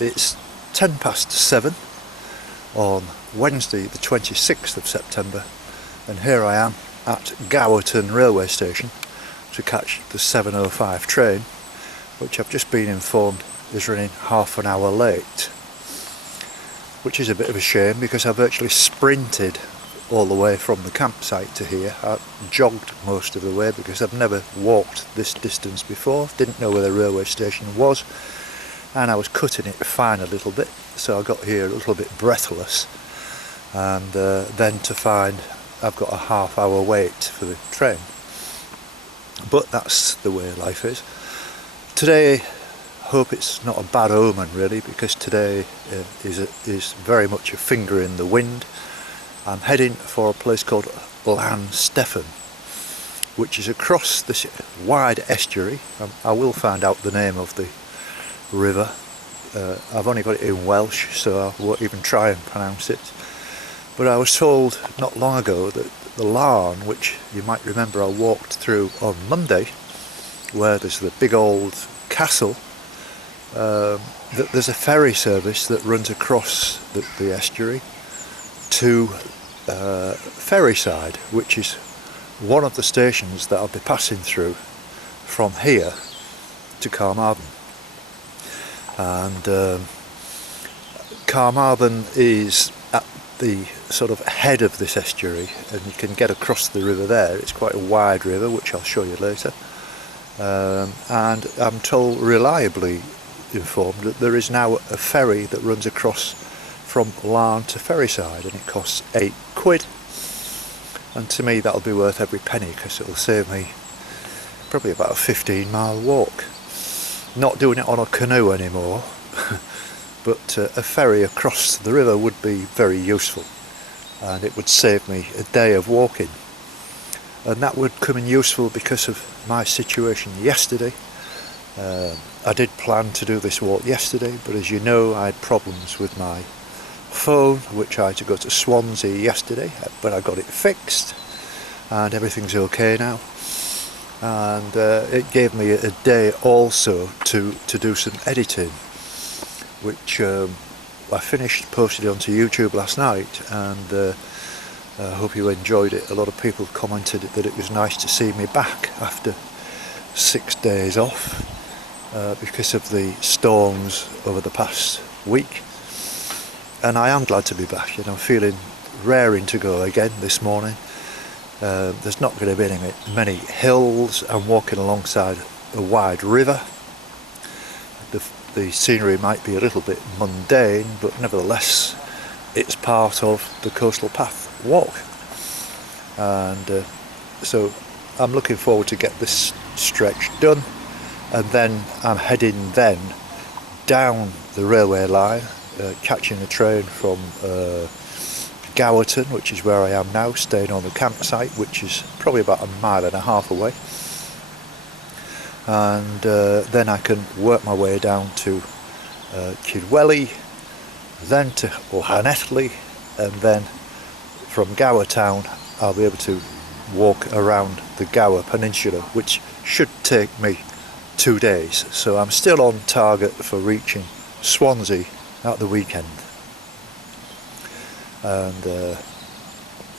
It's 7:10 on Wednesday the 26th of September, and here I am at Carmarthen railway station to catch the 7:05 train, which I've just been informed is running half an hour late, which is a bit of a shame because I've actually sprinted all the way from the campsite to here. I jogged most of the way because I've never walked this distance before, didn't know where the railway station was, and I was cutting it fine a little bit, so I got here a little bit breathless, and then to find I've got a half-hour wait for the train. But that's the way life is. Today, hope it's not a bad omen really, because today is very much a finger in the wind. I'm heading for a place called Llansteffan, which is across this wide estuary. I will find out the name of the river. I've only got it in Welsh, so I won't even try and pronounce it. But I was told not long ago that the Llan, which you might remember I walked through on Monday, where there's the big old castle, that there's a ferry service that runs across the estuary to Ferryside, which is one of the stations that I'll be passing through from here to Carmarthen. And Carmarthen is at the sort of head of this estuary, and you can get across the river there. It's quite a wide river, which I'll show you later. And I'm told, reliably informed, that there is now a ferry that runs across from Llan to Ferryside, and it costs £8. And to me that'll be worth every penny, because it'll save me probably about a 15-mile walk. Not doing it on a canoe anymore, but a ferry across the river would be very useful, and it would save me a day of walking. And that would come in useful because of my situation yesterday. I did plan to do this walk yesterday, but as you know, I had problems with my phone, which I had to go to Swansea yesterday, but I got it fixed and everything's okay now. And it gave me a day also to do some editing, which I finished, posted it onto YouTube last night, and I hope you enjoyed it. A lot of people commented that it was nice to see me back after 6 days off because of the storms over the past week. And I am glad to be back, and I'm feeling raring to go again this morning. There's not going to be many hills. I'm walking alongside a wide river. The scenery might be a little bit mundane, but nevertheless it's part of the coastal path walk. And so I'm looking forward to get this stretch done, and then I'm heading then down the railway line, catching a train from Carmarthen, which is where I am now, staying on the campsite, which is probably about 1.5 miles away, and then I can work my way down to Kidwelly, then to Llansteffan, and then from Gower town I'll be able to walk around the Gower Peninsula, which should take me 2 days. So I'm still on target for reaching Swansea at the weekend. And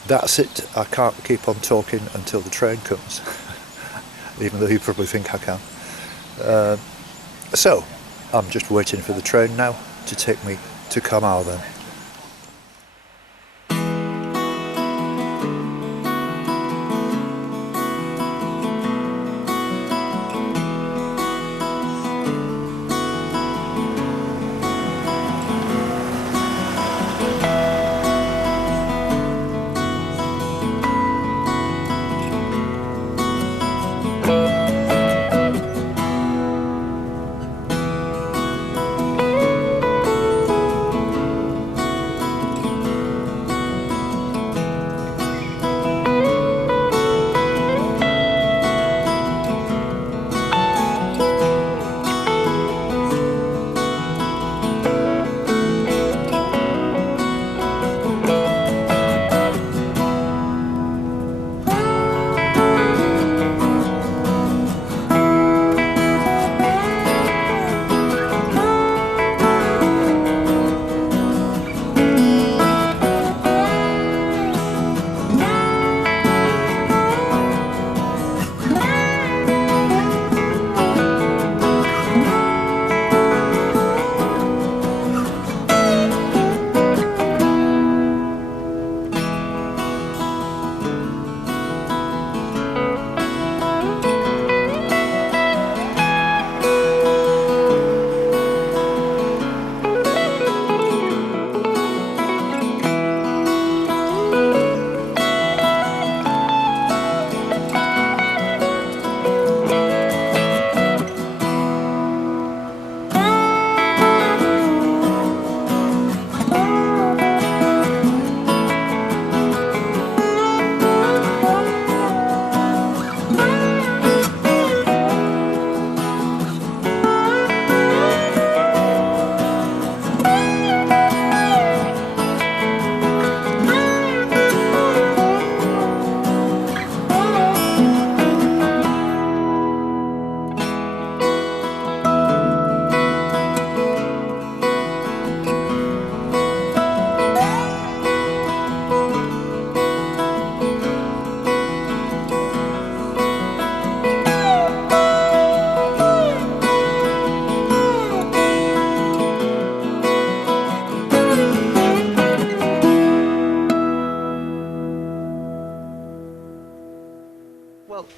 that's it. I can't keep on talking until the train comes, even though you probably think I can. So I'm just waiting for the train now to take me to Carmarthen.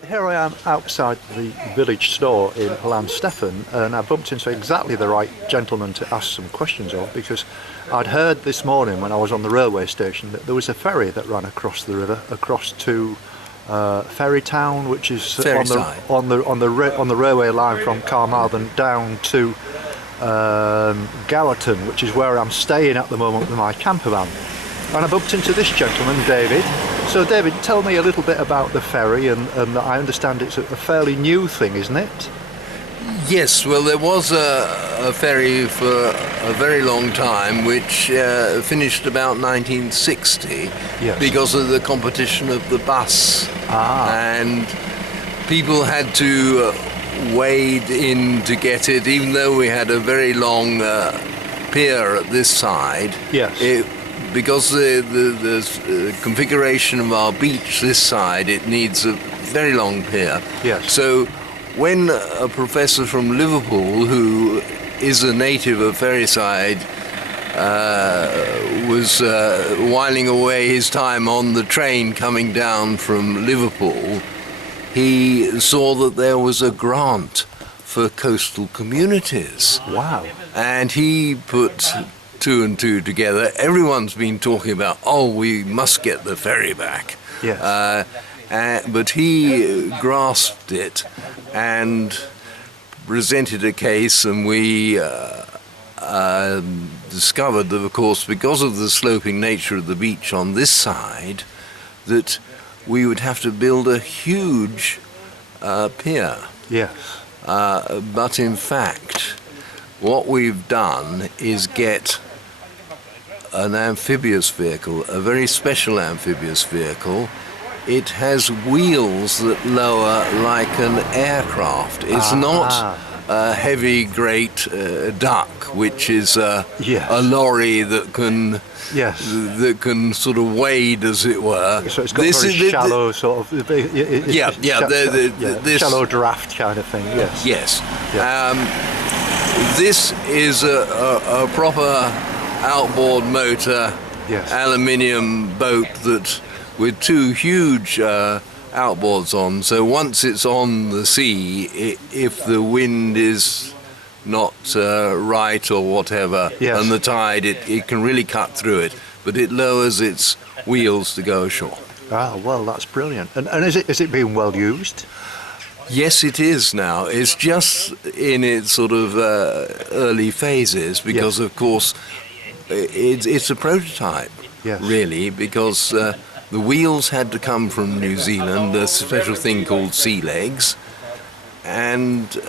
here I am outside the village store in Llansteffan, and I bumped into exactly the right gentleman to ask some questions of, because I'd heard this morning when I was on the railway station that there was a ferry that ran across the river, across to Ferry Town, which is on the railway line from Carmarthen down to Carmarthen, which is where I'm staying at the moment with my camper van. And I bumped into this gentleman, David. So David, tell me a little bit about the ferry, and I understand it's a fairly new thing, isn't it? Yes, well, there was a ferry for a very long time, which finished about 1960 because of the competition of the bus. And people had to wade in to get it, even though we had a very long pier at this side. Yes. Because the configuration of our beach this side, it needs a very long pier. Yes. So when a professor from Liverpool, who is a native of Ferryside, was whiling away his time on the train coming down from Liverpool, he saw that there was a grant for coastal communities. Wow. And he put two and two together. Everyone's been talking about, we must get the ferry back. Yes. But he grasped it and presented a case, and we discovered that, of course, because of the sloping nature of the beach on this side, that we would have to build a huge pier. Yes. But in fact, what we've done is get an amphibious vehicle, a very special amphibious vehicle. It has wheels that lower like an aircraft. It's not a heavy great duck, which is a lorry that can sort of wade, as it were. So it's got very shallow sort of shallow draft kind of thing. Yes. Yes. Yeah. This is a proper outboard motor, aluminium boat that with two huge outboards on. So once it's on the sea, if the wind is not right or whatever, and the tide, it can really cut through it. But it lowers its wheels to go ashore. Ah, well, that's brilliant. And is it being well used? Yes, it is now. It's just in its sort of early phases because, of course, it's a prototype, really, because the wheels had to come from New Zealand, a special thing called sea legs, and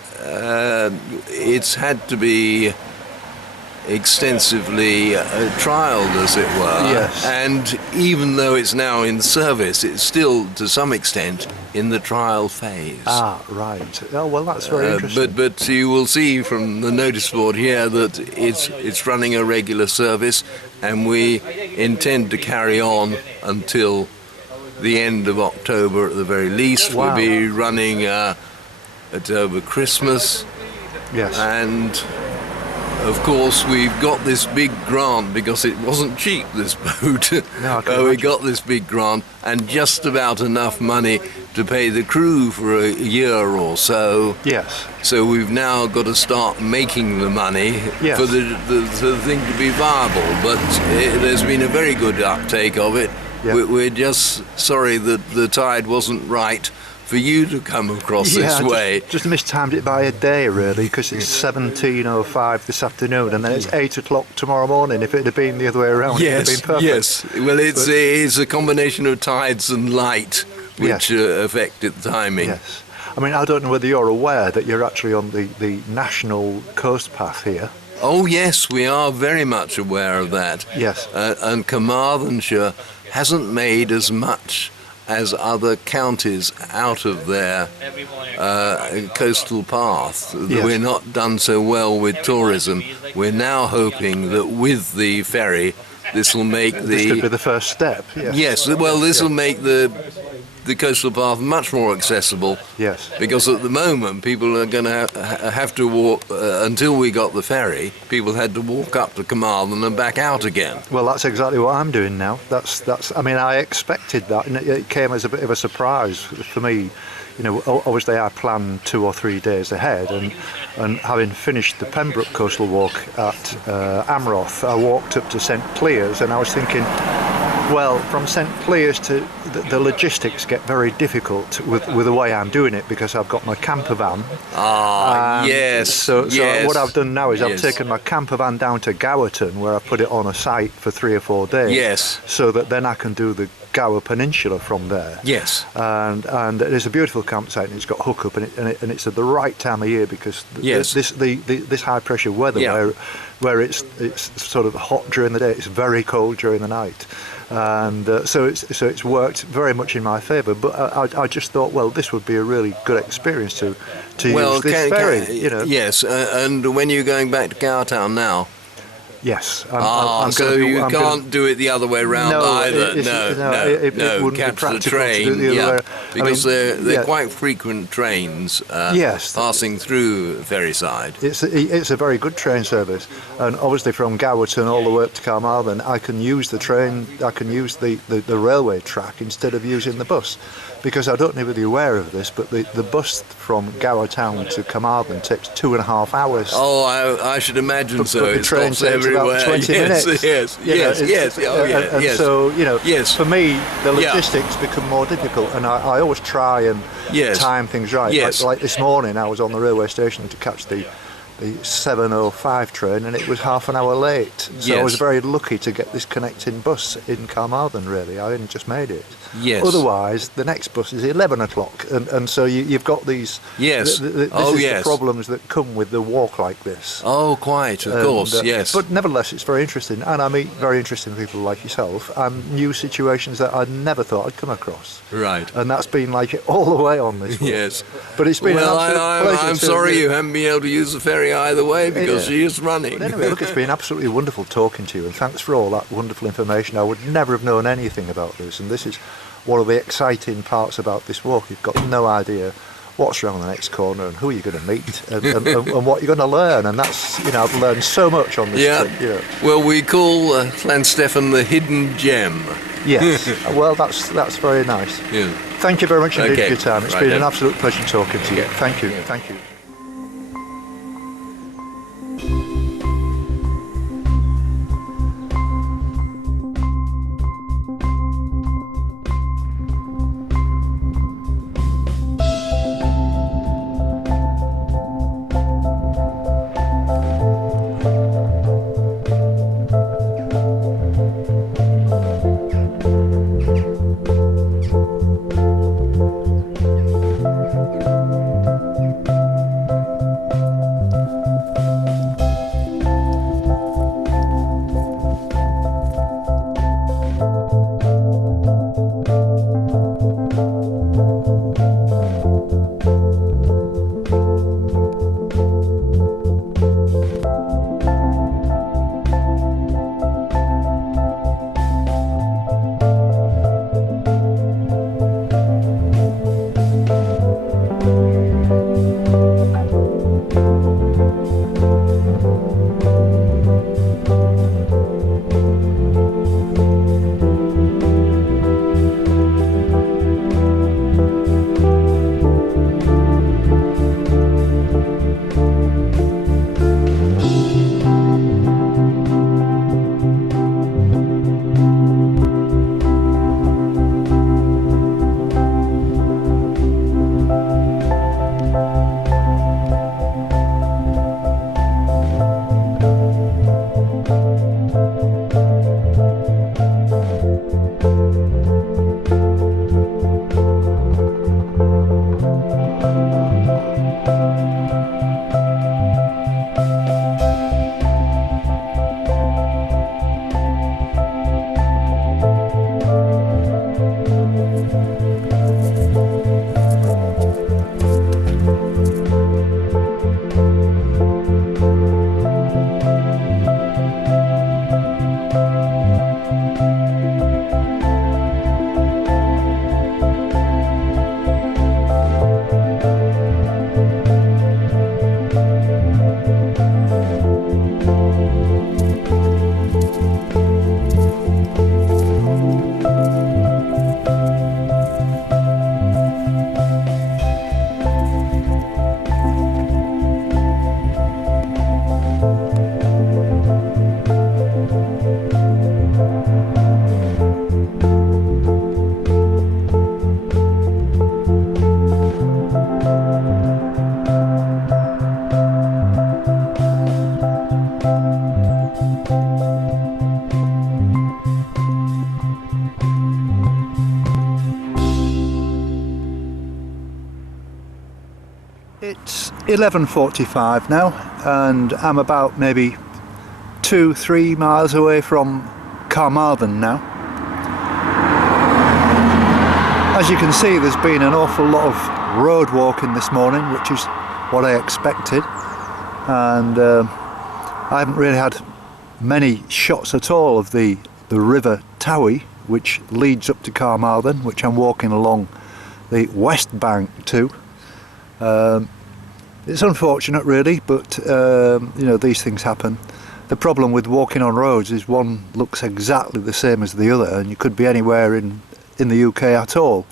it's had to be extensively trialled, as it were. Yes. And even though it's now in service, it's still, to some extent, in the trial phase. Ah, right. Oh, well, that's very interesting. But you will see from the notice board here that it's running a regular service, and we intend to carry on until the end of October at the very least. Wow. We'll be running over Christmas. Yes. And of course, we've got this big grant because it wasn't cheap, this boat. No, we got this big grant and just about enough money to pay the crew for a year or so. Yes. So we've now got to start making the money for the thing to be viable. But there's been a very good uptake of it. Yeah. We're just sorry that the tide wasn't right for you to come across this way. Just mistimed it by a day, really, because it's 17:05 this afternoon, and then it's 8 o'clock tomorrow morning. If it had been the other way around, it would have been perfect. Yes. Well, it's a combination of tides and light which affected the timing. Yes. I mean, I don't know whether you're aware that you're actually on the national coast path here. Oh, yes, we are very much aware of that. Yes. And Carmarthenshire hasn't made as much as other counties out of their coastal path. Yes. We're not done so well with tourism. We're now hoping that with the ferry, this will make This could be the first step. Yes. Yes. Well, this will make the the coastal path much more accessible. Yes. Because at the moment, people are going to have to walk, until we got the ferry, people had to walk up to Carmarthen and back out again. Well, that's exactly what I'm doing now. That's. I mean, I expected that, and it came as a bit of a surprise for me. You know, obviously I planned 2 or 3 days ahead, and having finished the Pembroke coastal walk at Amroth, I walked up to St Clears, and I was thinking, well, from St Clears to the logistics get very difficult with the way I'm doing it, because I've got my camper van. Yes. So what I've done now is I've Yes. taken my camper van down to Gowerton, where I put it on a site for 3 or 4 days. Yes. So that then I can do the Gower Peninsula from there. Yes. And it's a beautiful campsite, and it's got hookup, and it's at the right time of year, because Yes. this high pressure weather, Yeah. where it's sort of hot during the day, it's very cold during the night, and so it's worked very much in my favour. But I just thought, well, this would be a really good experience to use this ferry. You know. Yes, and when you're going back to Cowtown now, Yes. so you can't do it the other way round either. It wouldn't be catch the practical to train. do it the other way. Because I mean, they're quite frequent trains Yes. passing through Ferryside. It's a very good train service, and obviously from Gowerton all the way up to Carmarthen, I can use the train. I can use the railway track instead of using the bus, because I don't know whether you're aware of this, but the bus from Gowertown to Carmarthen takes 2.5 hours. Oh, I should imagine so. But the It train stops takes everywhere. about 20 yes, minutes. Yes, You know, yes. Oh, yeah, and yes. so, you know, Yes. for me, the Yeah. logistics become more difficult, and I always try and Yes. time things right. Yes. Like this morning, I was on the railway station to catch the 7:05 train, and it was half an hour late. So I was Yes. very lucky to get this connecting bus in Carmarthen, really. I only just made it. Yes. Otherwise, the next bus is 11 o'clock, and so you've got these. Yes. This Oh, is yes. the problems that come with the walk like this. Oh, quite, of course, yes. But nevertheless, it's very interesting, and I meet very interesting people like yourself, and new situations that I never thought I'd come across. Right. And that's been like it all the way on this walk. Yes. But it's been Well, an absolute pleasure. I'm sorry you haven't been able to use the ferry either way, because she is running. But anyway, look, it's been absolutely wonderful talking to you, and thanks for all that wonderful information. I would never have known anything about this, and this is one of the exciting parts about this walk. You've got no idea what's around the next corner and who you're going to meet and what you're going to learn, and that's, you know, I've learned so much on this trip. You know. Well, we call Llansteffan the hidden gem. Yes, well, that's very nice. Yeah. Thank you very much indeed Okay. for your time. It's Right been then. an absolute pleasure talking to you. Okay. Thank you. Thank you. 11:45 now, and I'm about maybe 2-3 miles away from Carmarthen now. As you can see, there's been an awful lot of road walking this morning, which is what I expected, and I haven't really had many shots at all of the River Towie, which leads up to Carmarthen, which I'm walking along the west bank to. It's unfortunate really, but you know, these things happen. The problem with walking on roads is one looks exactly the same as the other, and you could be anywhere in the UK at all.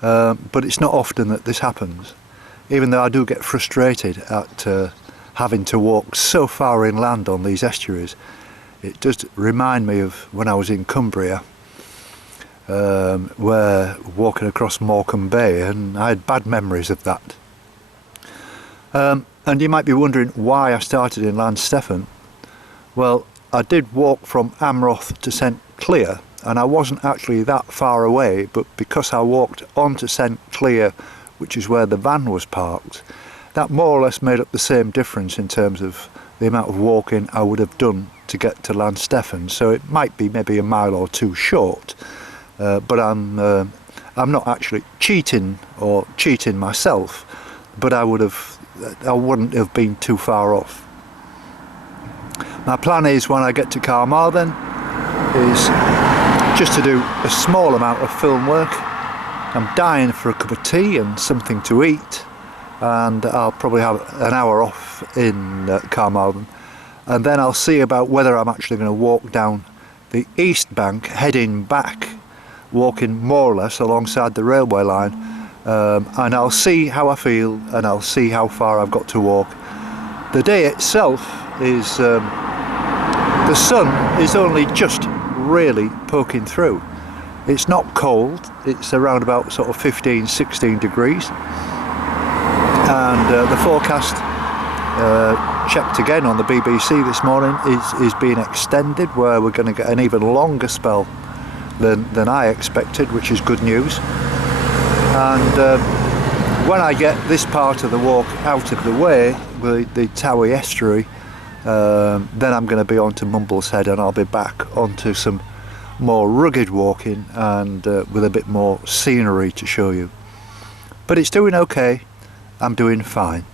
But it's not often that this happens, even though I do get frustrated at having to walk so far inland on these estuaries. It does remind me of when I was in Cumbria, where walking across Morecambe Bay, and I had bad memories of that. And you might be wondering why I started in Llansteffan. Well, I did walk from Amroth to St Clear, and I wasn't actually that far away, but because I walked onto St Clear, which is where the van was parked, that more or less made up the same difference in terms of the amount of walking I would have done to get to Llansteffan. So it might be maybe a mile or two short, but I'm not actually cheating myself, but I wouldn't have been too far off. My plan is, when I get to Carmarthen, is just to do a small amount of film work. I'm dying for a cup of tea and something to eat, and I'll probably have an hour off in Carmarthen, and then I'll see about whether I'm actually going to walk down the east bank, heading back, walking more or less alongside the railway line, and I'll see how I feel, and I'll see how far I've got to walk. The day itself is the sun is only just really poking through. It's not cold, it's around about sort of 15-16 degrees, and the forecast, checked again on the BBC this morning, is being extended, where we're going to get an even longer spell than I expected, which is good news. And when I get this part of the walk out of the way, the Towie estuary, then I'm going to be on to Mumble's Head, and I'll be back onto some more rugged walking, and with a bit more scenery to show you. But it's doing okay, I'm doing fine.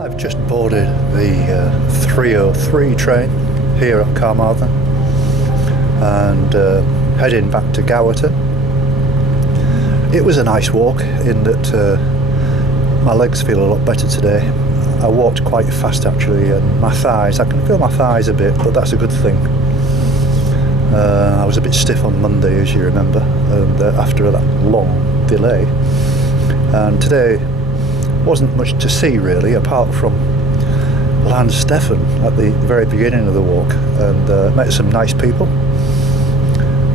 I've just boarded the 3:03 train here at Carmarthen, and heading back to Gowerton. It was a nice walk in that my legs feel a lot better today. I walked quite fast actually, and my thighs, I can feel my thighs a bit, but that's a good thing. I was a bit stiff on Monday, as you remember, and after that long delay. And today wasn't much to see really, apart from Llansteffan at the very beginning of the walk, and met some nice people.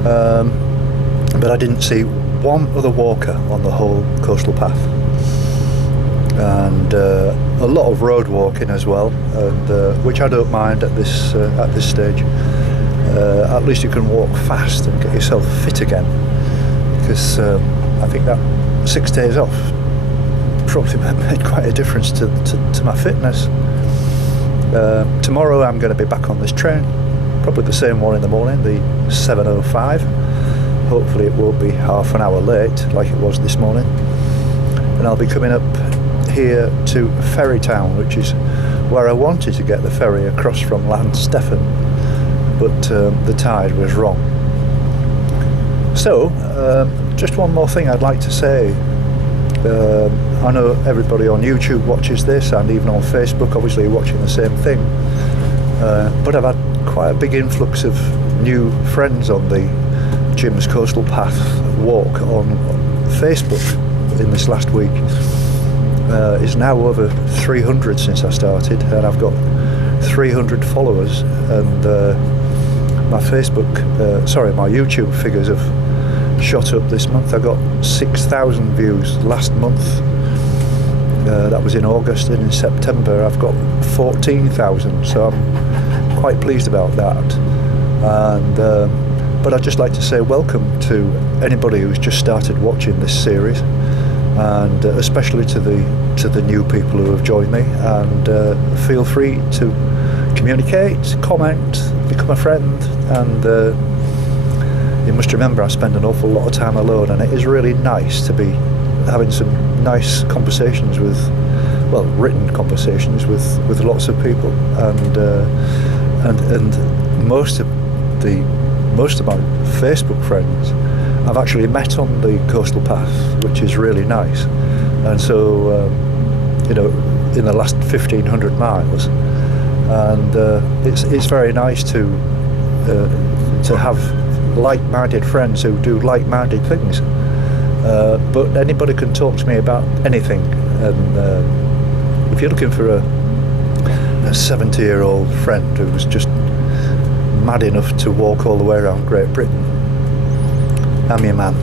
But I didn't see one other walker on the whole coastal path, and a lot of road walking as well, and which I don't mind at this stage. At least you can walk fast and get yourself fit again, because I think that 6 days off probably made quite a difference to my fitness. Tomorrow I'm going to be back on this train, probably the same one in the morning, the 7:05. Hopefully it won't be half an hour late like it was this morning, and I'll be coming up here to Ferry Town, which is where I wanted to get the ferry across from Llansteffan, but the tide was wrong. So just one more thing I'd like to say. I know everybody on YouTube watches this, and even on Facebook obviously watching the same thing, but I've had quite a big influx of new friends on the Jim's Coastal Path walk on Facebook in this last week. It's now over 300 since I started, and I've got 300 followers, and my my YouTube figures have shot up this month. I got 6,000 views last month. That was in August, and in September I've got 14,000, so I'm quite pleased about that. And but I'd just like to say welcome to anybody who's just started watching this series, and especially to the new people who have joined me, and feel free to communicate, comment, become a friend, and you must remember I spend an awful lot of time alone, and it is really nice to be having some nice conversations with, well, written conversations with lots of people, and most of my Facebook friends I've actually met on the coastal path, which is really nice. And so in the last 1,500 miles, and it's very nice to have like-minded friends who do like-minded things. But anybody can talk to me about anything, and if you're looking for a 70-year-old friend who's just mad enough to walk all the way around Great Britain, I'm your man.